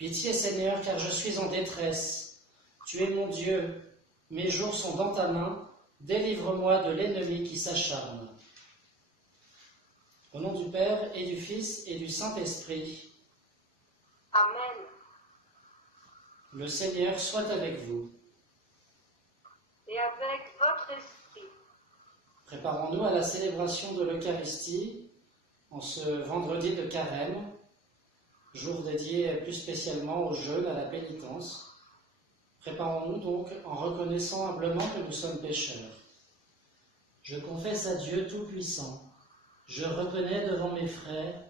Pitié, Seigneur, car je suis en détresse. Tu es mon Dieu, mes jours sont dans ta main, délivre-moi de l'ennemi qui s'acharne. Au nom du Père et du Fils et du Saint-Esprit. Amen. Le Seigneur soit avec vous. Et avec votre esprit. Préparons-nous à la célébration de l'Eucharistie en ce vendredi de Carême, jour dédié plus spécialement au jeûne, à la pénitence. Préparons-nous donc en reconnaissant humblement que nous sommes pécheurs. Je confesse à Dieu Tout-Puissant, je reconnais devant mes frères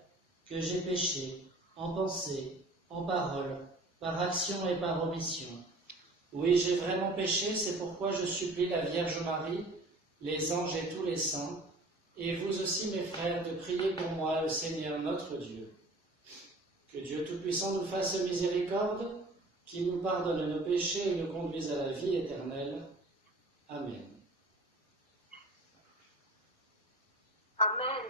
que j'ai péché en pensée, en parole, par action et par omission. Oui, j'ai vraiment péché, c'est pourquoi je supplie la Vierge Marie, les anges et tous les saints, et vous aussi mes frères, de prier pour moi, le Seigneur notre Dieu. Que Dieu Tout-Puissant nous fasse miséricorde, qu'il nous pardonne nos péchés et nous conduise à la vie éternelle. Amen. Amen.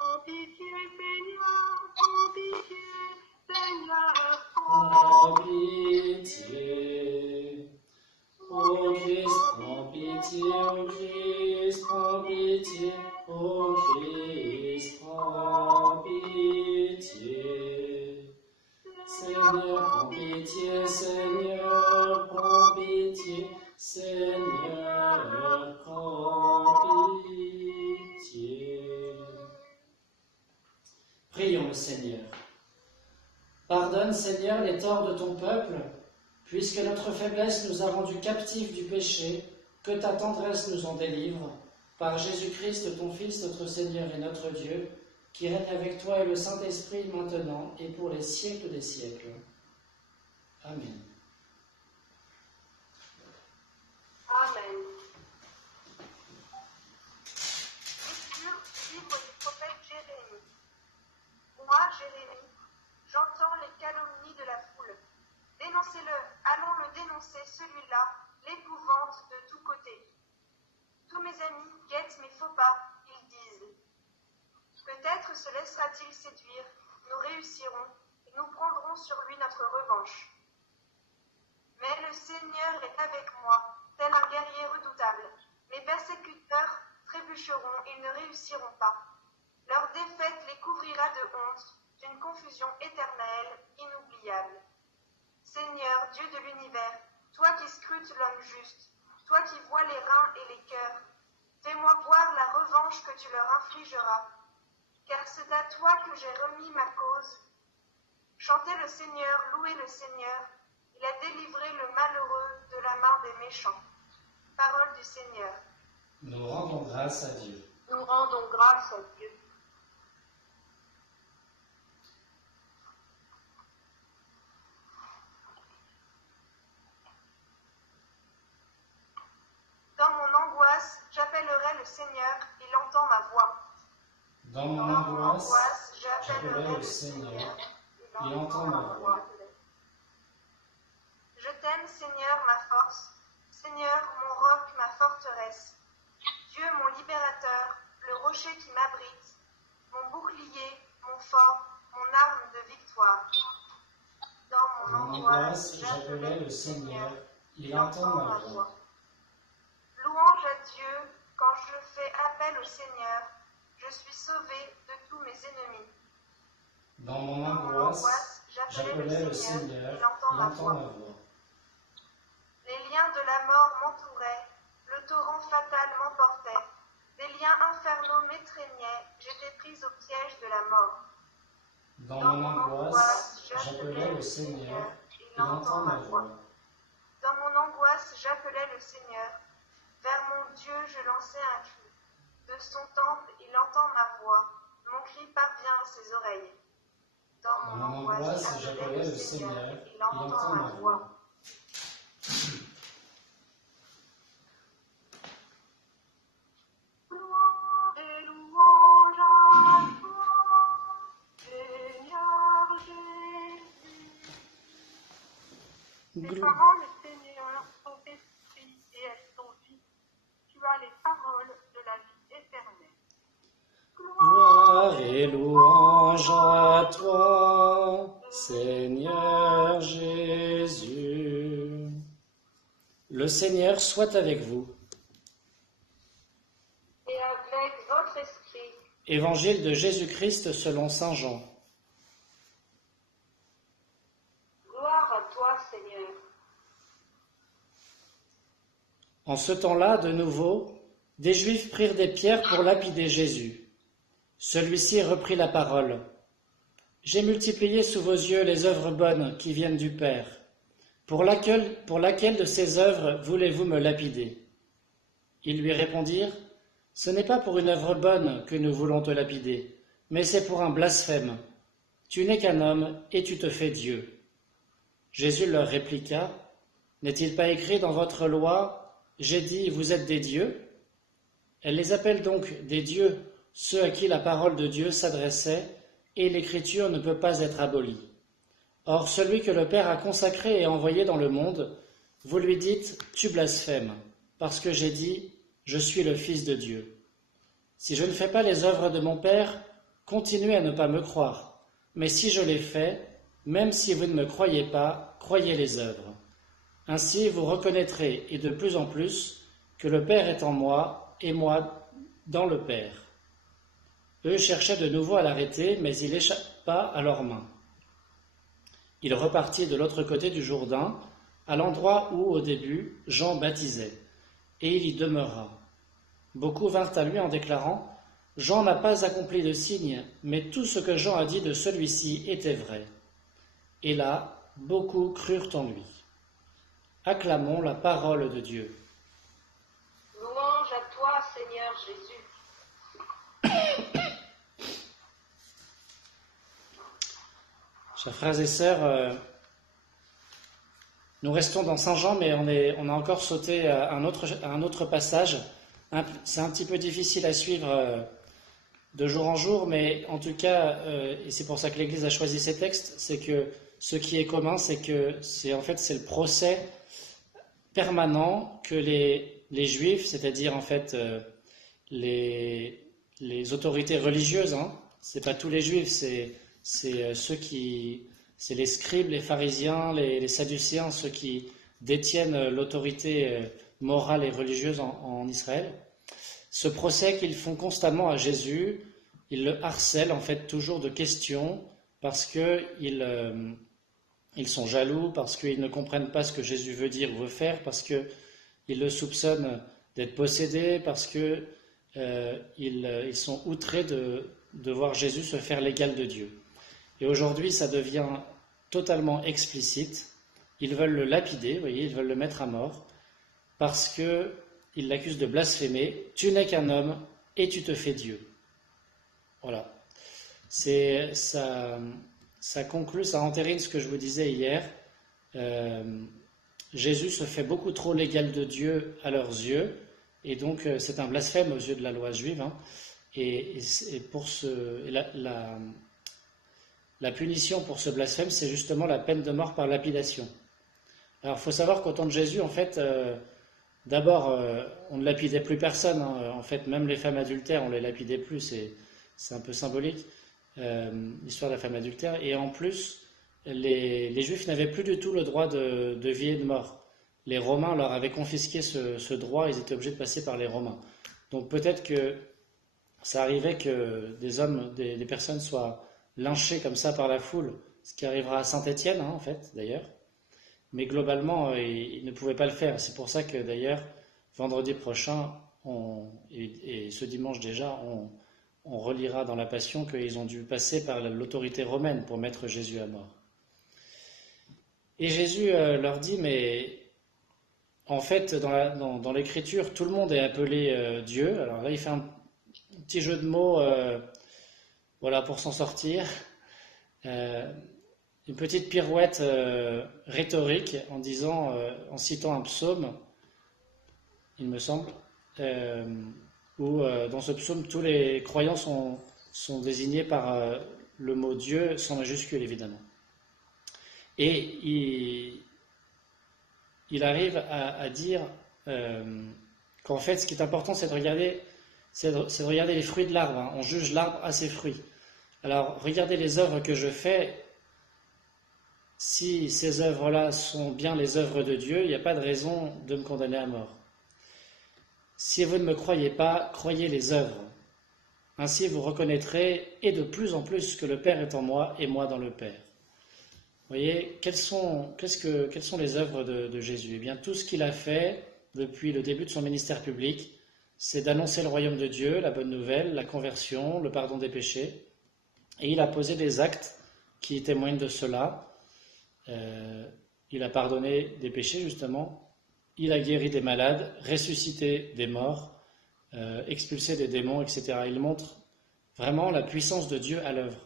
En pitié, Seigneur, en pitié, Seigneur, En pitié. Ô Christ, en pitié, ô Christ, en pitié, ô Christ, en pitié. Seigneur, prends pitié, Seigneur, prends pitié, Seigneur, prends pitié. Prions le Seigneur. Pardonne, Seigneur, les torts de ton peuple, puisque notre faiblesse nous a rendus captifs du péché, que ta tendresse nous en délivre, par Jésus-Christ, ton Fils, notre Seigneur et notre Dieu, qui règne avec toi et le Saint-Esprit maintenant et pour les siècles des siècles. Amen. Amen. Lecture du livre du prophète Jérémie. Moi, Jérémie, j'entends les calomnies de la foule. Dénoncez-le, allons le dénoncer, celui-là, l'épouvante de tous côtés. Tous mes amis guettent mes faux pas, ils disent. Peut-être se laissera-t-il séduire, nous réussirons, et nous prendrons sur lui notre revanche. Mais le Seigneur est avec moi, tel un guerrier redoutable. Mes persécuteurs trébucheront, ils ne réussiront pas. Leur défaite les couvrira de honte, d'une confusion éternelle, inoubliable. Seigneur, Dieu de l'univers, toi qui scrutes l'homme juste, toi qui vois les reins et les cœurs, fais-moi voir la revanche que tu leur infligeras, car c'est à toi que j'ai remis ma cause. Chantez le Seigneur, louez le Seigneur, il a délivré le malheureux de la main des méchants. Parole du Seigneur. Nous rendons grâce à Dieu. Nous rendons grâce à Dieu. Dans mon angoisse, j'appellerai le Seigneur, il entend ma voix. Dans mon angoisse, j'appellerai le Seigneur, il entend ma voix. Je t'aime, Seigneur, ma force, Seigneur, mon roc, ma forteresse, Dieu, mon libérateur, le rocher qui m'abrite, mon bouclier, mon fort, mon arme de victoire. Dans Dans mon angoisse, j'appellerai le Seigneur, il entend ma voix. Louange à Dieu, quand je fais appel au Seigneur, je suis sauvé de tous mes ennemis. Dans mon angoisse, j'appellerai le Seigneur, il entend ma voix. Les liens de la mort m'entouraient, le torrent fatal m'emportait, des liens infernaux m'étreignaient, j'étais prise au piège de la mort. Dans mon angoisse, j'appelais le Seigneur, il entend ma voix. Dans mon angoisse, j'appelais le Seigneur. Vers mon Dieu, je lançais un cri. De son temple, il entend ma voix. Mon cri parvient à ses oreilles. Dans mon angoisse, j'appelais le Seigneur, il entend ma voix. Louange à toi, Seigneur Jésus. Tes paroles, Seigneur, sont esprit et elles sont vie. Tu as les paroles de la vie éternelle. Gloire Gloire et louange à toi, Seigneur Jésus. Le Seigneur soit avec vous. Et avec votre esprit. Évangile de Jésus-Christ selon saint Jean. Gloire à toi, Seigneur. En ce temps-là, de nouveau, des Juifs prirent des pierres pour lapider Jésus. Celui-ci reprit la parole. « J'ai multiplié sous vos yeux les œuvres bonnes qui viennent du Père. Pour laquelle de ces œuvres voulez-vous me lapider ?» Ils lui répondirent, « Ce n'est pas pour une œuvre bonne que nous voulons te lapider, mais c'est pour un blasphème. Tu n'es qu'un homme et tu te fais Dieu. » Jésus leur répliqua, « N'est-il pas écrit dans votre loi, j'ai dit, vous êtes des dieux ?» Elle les appelle donc des dieux, ceux à qui la parole de Dieu s'adressait, et l'écriture ne peut pas être abolie. Or, celui que le Père a consacré et envoyé dans le monde, vous lui dites, tu blasphèmes, parce que j'ai dit, je suis le Fils de Dieu. Si je ne fais pas les œuvres de mon Père, continuez à ne pas me croire. Mais si je les fais, même si vous ne me croyez pas, croyez les œuvres. Ainsi vous reconnaîtrez, et de plus en plus, que le Père est en moi, et moi dans le Père. Eux cherchaient de nouveau à l'arrêter, mais il échappa à leurs mains. Il repartit de l'autre côté du Jourdain, à l'endroit où, au début, Jean baptisait, et il y demeura. Beaucoup vinrent à lui en déclarant, « Jean n'a pas accompli de signe, mais tout ce que Jean a dit de celui-ci était vrai. » Et là, beaucoup crurent en lui. Acclamons la parole de Dieu. Louange à toi, Seigneur Jésus. Chers frères et sœurs, nous restons dans Saint Jean, mais on a encore sauté à un autre passage. C'est un petit peu difficile à suivre de jour en jour, mais en tout cas, et c'est pour ça que l'Église a choisi ces textes, c'est que ce qui est commun, c'est que c'est le procès permanent que les Juifs, c'est-à-dire en fait les autorités religieuses, c'est pas tous les Juifs, c'est les scribes, les pharisiens, les sadducéens, ceux qui détiennent l'autorité morale et religieuse en Israël. Ce procès qu'ils font constamment à Jésus, ils le harcèlent en fait toujours de questions parce qu'ils sont jaloux, parce qu'ils ne comprennent pas ce que Jésus veut dire ou veut faire, parce qu'ils le soupçonnent d'être possédé, parce qu'ils sont outrés de voir Jésus se faire l'égal de Dieu. Et aujourd'hui, ça devient totalement explicite. Ils veulent le lapider, vous voyez, ils veulent le mettre à mort, parce qu'ils l'accusent de blasphémer. Tu n'es qu'un homme et tu te fais Dieu. Voilà. Ça conclut, ça entérine ce que je vous disais hier. Jésus se fait beaucoup trop l'égal de Dieu à leurs yeux, et donc c'est un blasphème aux yeux de la loi juive. Et pour la punition pour ce blasphème, c'est justement la peine de mort par lapidation. Alors, il faut savoir qu'au temps de Jésus, en fait, d'abord, on ne lapidait plus personne. En fait, même les femmes adultères, on ne les lapidait plus. C'est un peu symbolique, l'histoire de la femme adultère. Et en plus, les Juifs n'avaient plus du tout le droit de vie et de mort. Les Romains leur avaient confisqué ce droit. Ils étaient obligés de passer par les Romains. Donc, peut-être que ça arrivait que des personnes soient lynchés comme ça par la foule, ce qui arrivera à Saint-Étienne, en fait, d'ailleurs. Mais globalement, ils ne pouvaient pas le faire. C'est pour ça que, d'ailleurs, vendredi prochain, et ce dimanche déjà, on relira dans la Passion qu'ils ont dû passer par l'autorité romaine pour mettre Jésus à mort. Et Jésus leur dit, mais en fait, dans l'Écriture, tout le monde est appelé Dieu. Alors là, il fait un petit jeu de mots voilà, pour s'en sortir. Une petite pirouette rhétorique en en citant un psaume, il me semble, où dans ce psaume, tous les croyants sont désignés par le mot Dieu, sans majuscule évidemment. Et il arrive à dire qu'en fait, ce qui est important, c'est de regarder c'est de regarder les fruits de l'arbre. Hein. On juge l'arbre à ses fruits. Alors, regardez les œuvres que je fais. Si ces œuvres-là sont bien les œuvres de Dieu, il n'y a pas de raison de me condamner à mort. Si vous ne me croyez pas, croyez les œuvres. Ainsi vous reconnaîtrez, et de plus en plus, que le Père est en moi et moi dans le Père. Vous voyez, quelles sont les œuvres de Jésus? Eh bien, tout ce qu'il a fait depuis le début de son ministère public, c'est d'annoncer le royaume de Dieu, la bonne nouvelle, la conversion, le pardon des péchés. Et il a posé des actes qui témoignent de cela. Il a pardonné des péchés, justement. Il a guéri des malades, ressuscité des morts, expulsé des démons, etc. Il montre vraiment la puissance de Dieu à l'œuvre.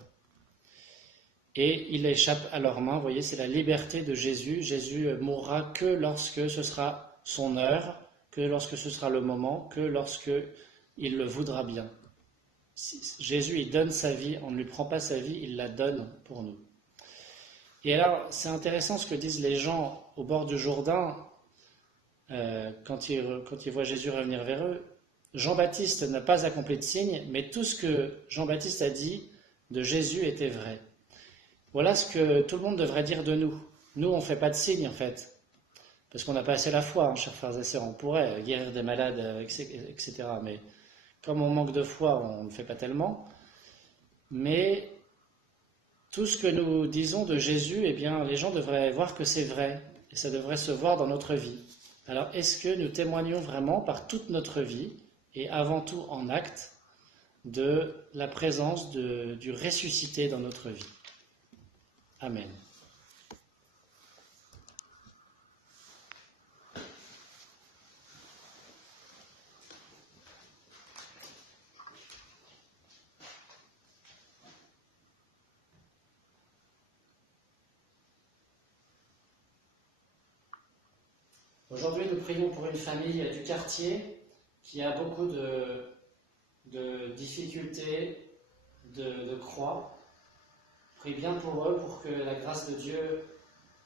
Et il échappe à leurs mains. Vous voyez, c'est la liberté de Jésus. Jésus mourra que lorsque ce sera son heure, que lorsque ce sera le moment, que lorsque il le voudra bien. Jésus, il donne sa vie, on ne lui prend pas sa vie, il la donne pour nous. Et alors, c'est intéressant ce que disent les gens au bord du Jourdain quand ils voient Jésus revenir vers eux. Jean-Baptiste n'a pas accompli de signe, mais tout ce que Jean-Baptiste a dit de Jésus était vrai. Voilà ce que tout le monde devrait dire de nous. Nous, on ne fait pas de signes, en fait, parce qu'on n'a pas assez la foi, hein, chers frères et sœurs. On pourrait guérir des malades, etc. Mais comme on manque de foi, on ne le fait pas tellement. Mais tout ce que nous disons de Jésus, eh bien, les gens devraient voir que c'est vrai, et ça devrait se voir dans notre vie. Alors, est-ce que nous témoignons vraiment par toute notre vie, et avant tout en acte, de la présence du ressuscité dans notre vie? Amen. Aujourd'hui, nous prions pour une famille du quartier qui a beaucoup de difficultés, de croix. Prie bien pour eux, pour que la grâce de Dieu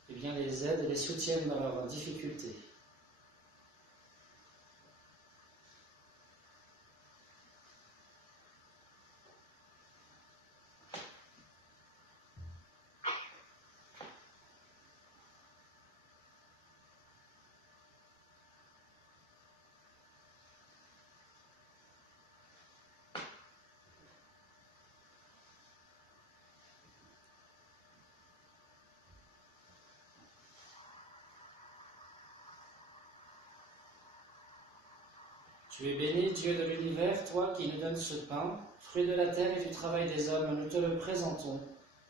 eh bien, les aide et les soutienne dans leurs difficultés. Tu es béni, Dieu de l'univers, toi qui nous donnes ce pain, fruit de la terre et du travail des hommes, nous te le présentons.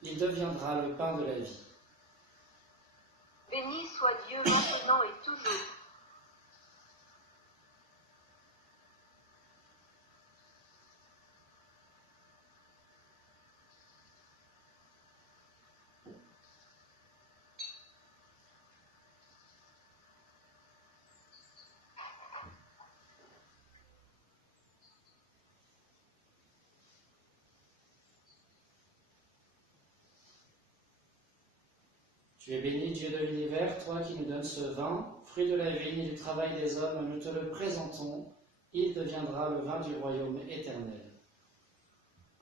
Il deviendra le pain de la vie. Béni soit Dieu maintenant et toujours. Tu es béni, Dieu de l'univers, toi qui nous donnes ce vin, fruit de la vigne et du travail des hommes, nous te le présentons. Il deviendra le vin du royaume éternel.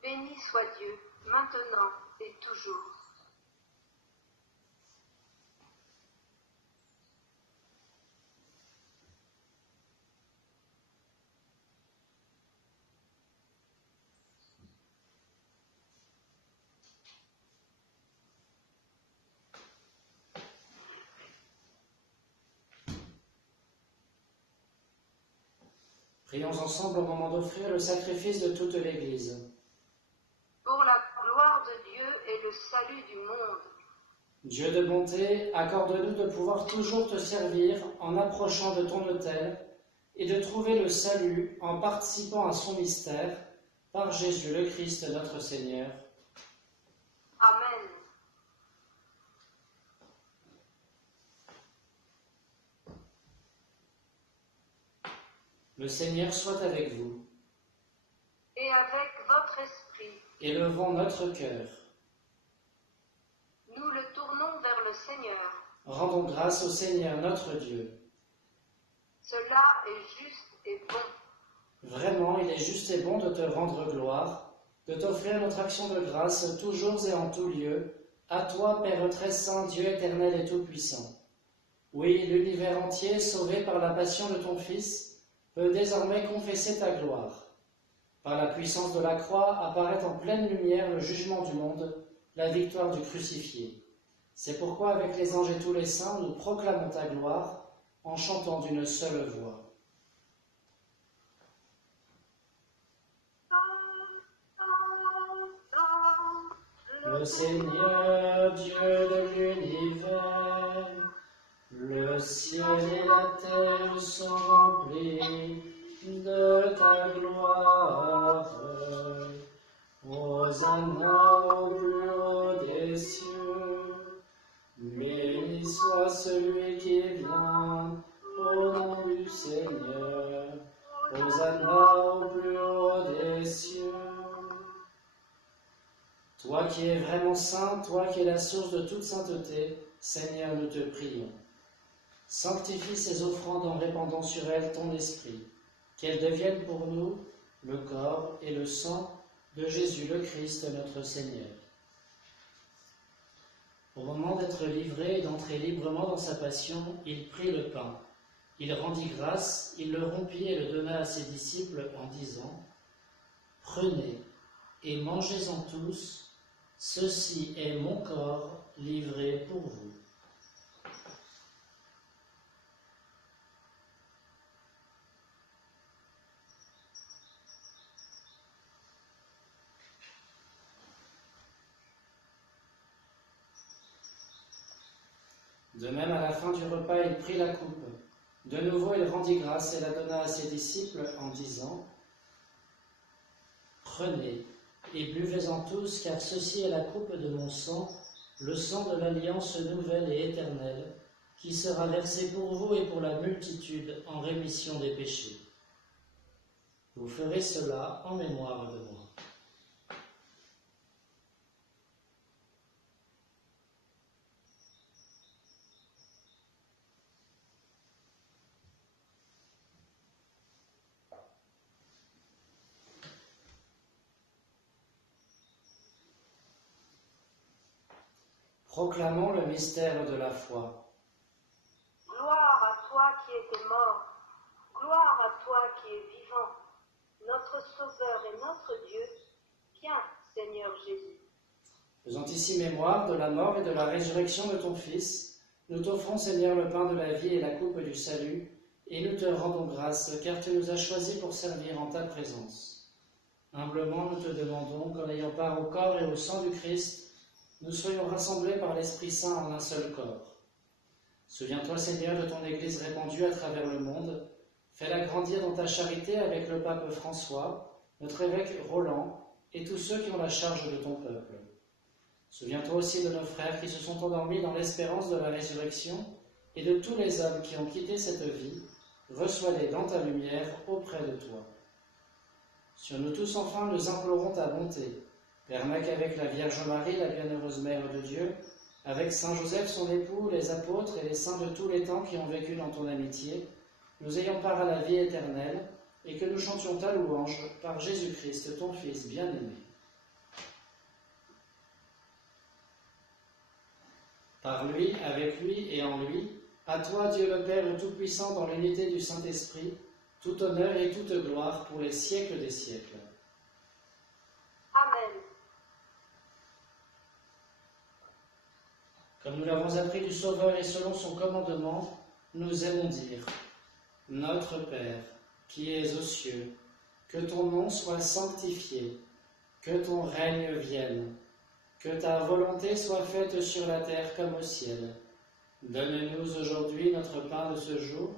Béni soit Dieu maintenant et toujours. Prions ensemble au moment d'offrir le sacrifice de toute l'Église. Pour la gloire de Dieu et le salut du monde. Dieu de bonté, accorde-nous de pouvoir toujours te servir en approchant de ton autel et de trouver le salut en participant à son mystère, par Jésus le Christ notre Seigneur. Amen. Le Seigneur soit avec vous. Et avec votre esprit. Élevons notre cœur. Nous le tournons vers le Seigneur. Rendons grâce au Seigneur notre Dieu. Cela est juste et bon. Vraiment, il est juste et bon de te rendre gloire, de t'offrir notre action de grâce toujours et en tout lieu, à toi, Père très saint, Dieu éternel et tout-puissant. Oui, l'univers entier, sauvé par la passion de ton Fils, peut désormais confesser ta gloire. Par la puissance de la croix apparaît en pleine lumière le jugement du monde, la victoire du crucifié. C'est pourquoi, avec les anges et tous les saints, nous proclamons ta gloire en chantant d'une seule voix. Le Seigneur Dieu de l'univers, le ciel et la terre sont remplis de ta gloire. Hosanna au plus haut des cieux, béni soit celui qui vient au nom du Seigneur. Hosanna au plus haut des cieux. Toi qui es vraiment saint, toi qui es la source de toute sainteté, Seigneur, nous te prions. Sanctifie ces offrandes en répandant sur elles ton esprit, qu'elles deviennent pour nous le corps et le sang de Jésus le Christ, notre Seigneur. Au moment d'être livré et d'entrer librement dans sa passion, il prit le pain. Il rendit grâce, il le rompit et le donna à ses disciples en disant : « Prenez et mangez-en tous, ceci est mon corps livré pour vous. » De même, à la fin du repas, il prit la coupe. De nouveau, il rendit grâce et la donna à ses disciples en disant : « Prenez et buvez-en tous, car ceci est la coupe de mon sang, le sang de l'alliance nouvelle et éternelle, qui sera versé pour vous et pour la multitude en rémission des péchés. Vous ferez cela en mémoire de moi. » Proclamons le mystère de la foi. Gloire à toi qui étais mort, gloire à toi qui es vivant, notre Sauveur et notre Dieu. Viens, Seigneur Jésus. Faisant ici mémoire de la mort et de la résurrection de ton Fils, nous t'offrons, Seigneur, le pain de la vie et la coupe du salut, et nous te rendons grâce, car tu nous as choisis pour servir en ta présence. Humblement, nous te demandons qu'en ayant part au corps et au sang du Christ, nous soyons rassemblés par l'Esprit Saint en un seul corps. Souviens-toi, Seigneur, de ton Église répandue à travers le monde. Fais-la grandir dans ta charité avec le pape François, notre évêque Roland et tous ceux qui ont la charge de ton peuple. Souviens-toi aussi de nos frères qui se sont endormis dans l'espérance de la résurrection et de tous les hommes qui ont quitté cette vie. Reçois-les dans ta lumière auprès de toi. Sur nous tous, enfin, nous implorons ta bonté. Permets qu'avec la Vierge Marie, la bienheureuse Mère de Dieu, avec Saint Joseph, son époux, les apôtres et les saints de tous les temps qui ont vécu dans ton amitié, nous ayons part à la vie éternelle et que nous chantions ta louange par Jésus-Christ, ton Fils bien-aimé. Par lui, avec lui et en lui, à toi, Dieu le Père Tout-Puissant, dans l'unité du Saint-Esprit, tout honneur et toute gloire pour les siècles des siècles. Amen. Comme nous l'avons appris du Sauveur et selon son commandement, nous aimons dire : Notre Père, qui es aux cieux, que ton nom soit sanctifié, que ton règne vienne, que ta volonté soit faite sur la terre comme au ciel. Donne-nous aujourd'hui notre pain de ce jour.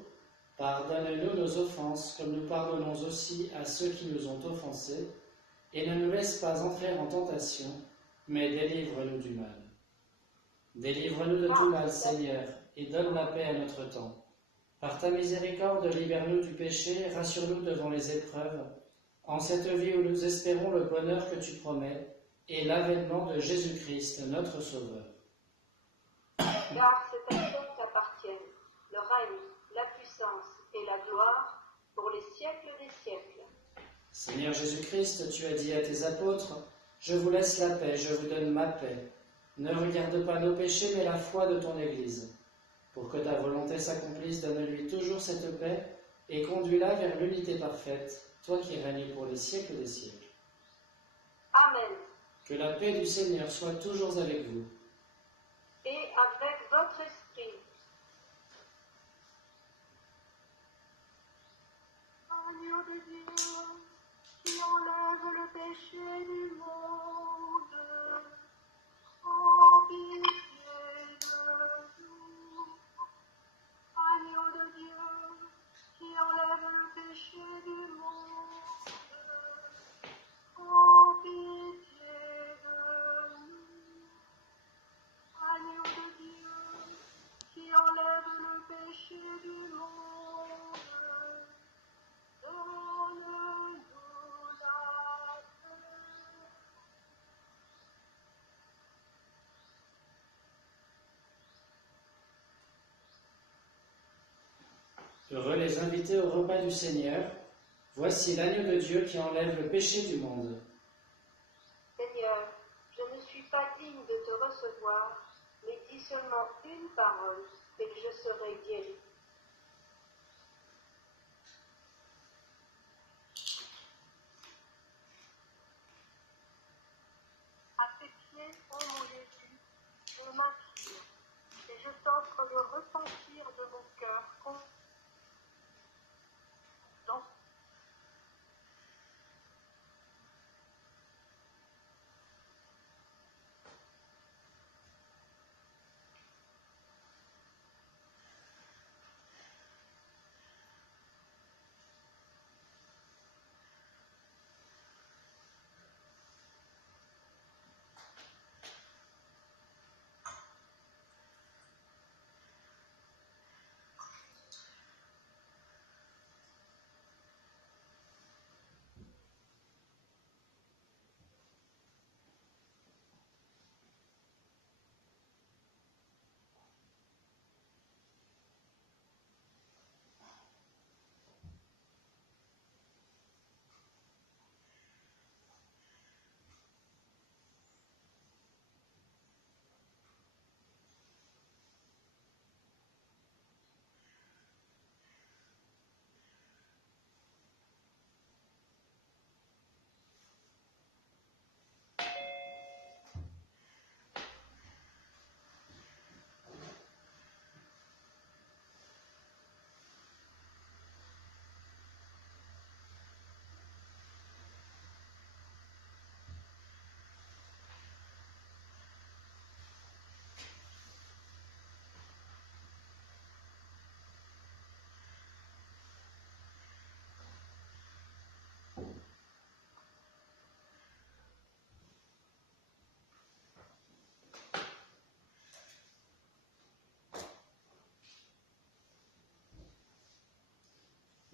Pardonne-nous nos offenses, comme nous pardonnons aussi à ceux qui nous ont offensés, et ne nous laisse pas entrer en tentation, mais délivre-nous du mal. Délivre-nous de tout mal, Seigneur, et donne la paix à notre temps. Par ta miséricorde, libère-nous du péché, rassure-nous devant les épreuves, en cette vie où nous espérons le bonheur que tu promets, et l'avènement de Jésus-Christ, notre Sauveur. Car c'est à toi qu'appartiennent le règne, la puissance et la gloire pour les siècles des siècles. Seigneur Jésus-Christ, tu as dit à tes apôtres, « Je vous laisse la paix, je vous donne ma paix. Ne regarde pas nos péchés, mais la foi de ton Église. Pour que ta volonté s'accomplisse, donne-lui toujours cette paix et conduis-la vers l'unité parfaite, toi qui règnes pour les siècles des siècles. » Amen. Que la paix du Seigneur soit toujours avec vous. Et avec votre esprit. Agneau de Dieu, qui enlève le péché du monde, en pitié de nous. Agneau de Dieu, qui enlève le péché du monde, en pitié de nous. Agneau de Dieu, qui enlève le péché du monde, donne-nous la paix. Heureux les invités au repas du Seigneur. Voici l'agneau de Dieu qui enlève le péché du monde. Seigneur, je ne suis pas digne de te recevoir, mais dis seulement une parole et je serai guéri. À tes pieds, ô mon Jésus, je m'incline et je t'offre le repentir de mon cœur. Dans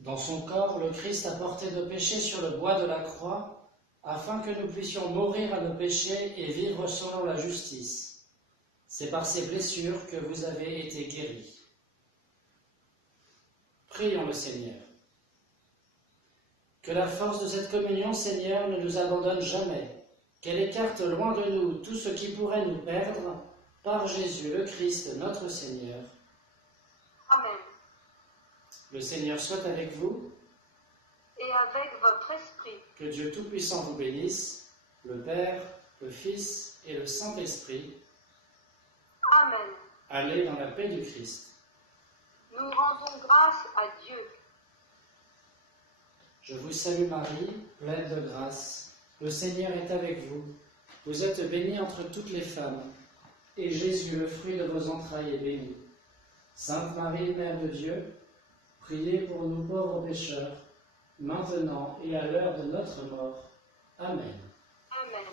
Dans son corps, le Christ a porté nos péchés sur le bois de la croix, afin que nous puissions mourir à nos péchés et vivre selon la justice. C'est par ces blessures que vous avez été guéris. Prions le Seigneur. Que la force de cette communion, Seigneur, ne nous abandonne jamais, qu'elle écarte loin de nous tout ce qui pourrait nous perdre, par Jésus le Christ, notre Seigneur. Amen. Le Seigneur soit avec vous. Et avec votre esprit. Que Dieu Tout-Puissant vous bénisse, le Père, le Fils et le Saint-Esprit. Amen. Allez dans la paix du Christ. Nous rendons grâce à Dieu. Je vous salue Marie, pleine de grâce. Le Seigneur est avec vous. Vous êtes bénie entre toutes les femmes, et Jésus, le fruit de vos entrailles, est béni. Sainte Marie, Mère de Dieu, priez pour nous pauvres pécheurs, maintenant et à l'heure de notre mort. Amen. Amen.